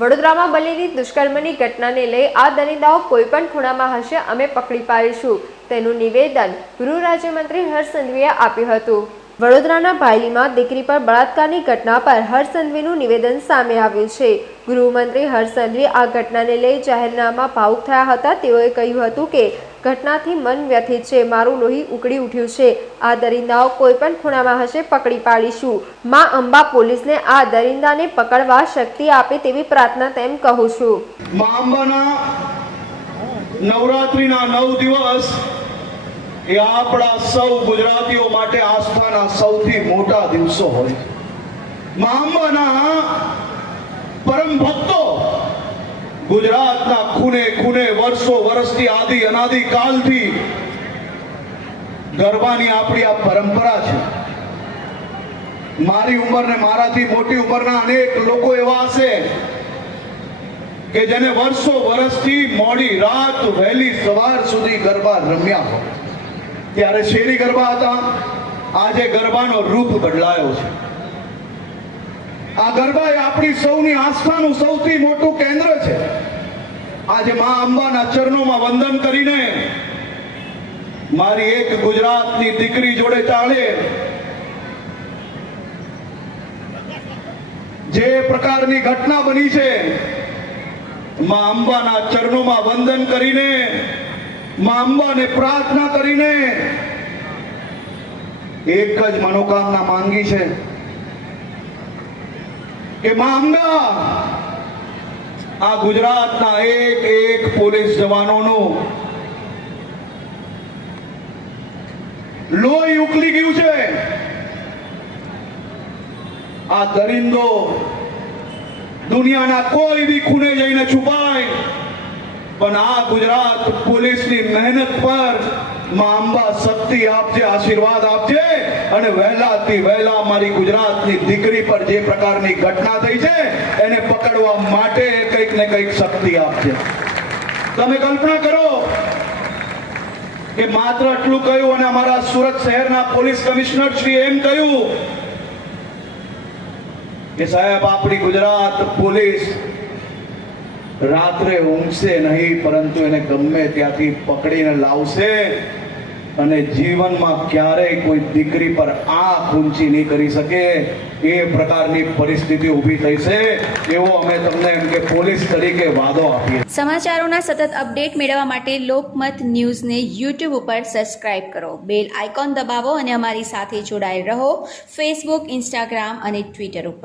વડોદરામાં બનેલી દુષ્કર્મની ઘટનાને લઈ આ દરિંદાઓ કોઈ પણ ખૂણામાં હશે, અમે પકડી પાડીશું, તેનું નિવેદન ગૃહ રાજ્યમંત્રી હર્ષ સંઘવીએ આપ્યું હતું. વડોદરાના ભાયલીમાં દીકરી પર બળાત્કારની ઘટના પર હર્ષ સંઘવીનું નિવેદન સામે આવ્યું છે. ગૃહમંત્રી હર્ષ સંઘવી આ ઘટનાને લઈ જાહેરનામા ભાવુક થયા હતા. તેઓએ કહ્યું હતું કે ઘટનાથી મન વ્યથિત છે. મારું લોહી ઉકળી ઉઠ્યું છે. આ દરિંદાઓ કોઈ પણ ખૂણામાં હશે, પકડી પાડીશું. મા અંબા પોલીસને આ દરિંદાને પકડવા શક્તિ આપે તેવી પ્રાર્થના તેમ કહું છું. મા અંબાના નવરાત્રીના નવ દિવસ એ આપણા સૌ ગુજરાતીઓ માટે આસ્થાના સૌથી મોટા દિવસો હોય છે. મા અંબાના પરમ ભક્તો ગુજરાતના ખૂણે વર્ષથી આદિ, અનાદિ કાલથી ગરબાની આપણી આ પરંપરા છે. મારી ઉંમર ને મારાથી મોટી ઉંમરના અનેક લોકો એવા હશે કે જેને વર્ષો વર્ષથી મોડી રાત વહેલી સવાર સુધી ગરબા રમ્યા હોય. ત્યારે શેરી ગરબા હતા? આજે ગરબાનો રૂપ બદલાયો છે. આ ગરબા એ આપણી સૌની આસ્થાનું સૌથી મોટું કેન્દ્ર છે. આજે મા અંબાના ચરણોમાં વંદન કરીને મારી એક ગુજરાતની દીકરી જોડે ચાલે. જે પ્રકારની ઘટના બની છે, માં અંબાના ચરણોમાં વંદન કરીને, મા અંબાને પ્રાર્થના કરીને એક જ મનોકામના માંગી છે કે, માં અંબા આ ગુજરાતના એક એક પોલીસ જવાનોનું લોહી ઉકલી ગયું છે. આ દરિંદો દુનિયાના કોઈ બી ખૂણે જઈને છુપાય, પણ આ ગુજરાત પોલીસની મહેનત પરમાં અંબા શક્તિ આપજે, આશીર્વાદ આપજે. અને વહેલાથી વહેલા મારી ગુજરાતની દીકરી પર જે પ્રકારની ઘટના થઈ છે, એને પકડવા માટે કંઈક ને કંઈક શક્તિ આપશે તમે કલ્પના કરો કે માત્ર એટલું કહ્યું અને અમારા સુરત શહેરના પોલીસ કમિશનર શ્રી એમ કહ્યું કે સાહેબ, આપણી ગુજરાત પોલીસ રાત્રે ઊંઘશે નહીં, પરંતુ એને ગમે ત્યાંથી પકડીને લાવશે. અને જીવનમાં ક્યારેય કોઈ દીકરી પર આંખ ઊંચી નહીં કરી શકે, એ પ્રકારની પરિસ્થિતિ ઊભી થઈ છે. એવો અમે તમને એમ કે પોલીસ તરીકે વાદો આપીએ. સમાચારોના સતત અપડેટ મેળવવા માટે લોકમત ન્યૂઝને યુટ્યુબ ઉપર સબસ્ક્રાઇબ કરો. બેલ આઇકોન દબાવો અને અમારી સાથે જોડાયેલ રહો. ફેસબુક ઇન્સ્ટાગ્રામ અને ટ્વિટર ઉપર.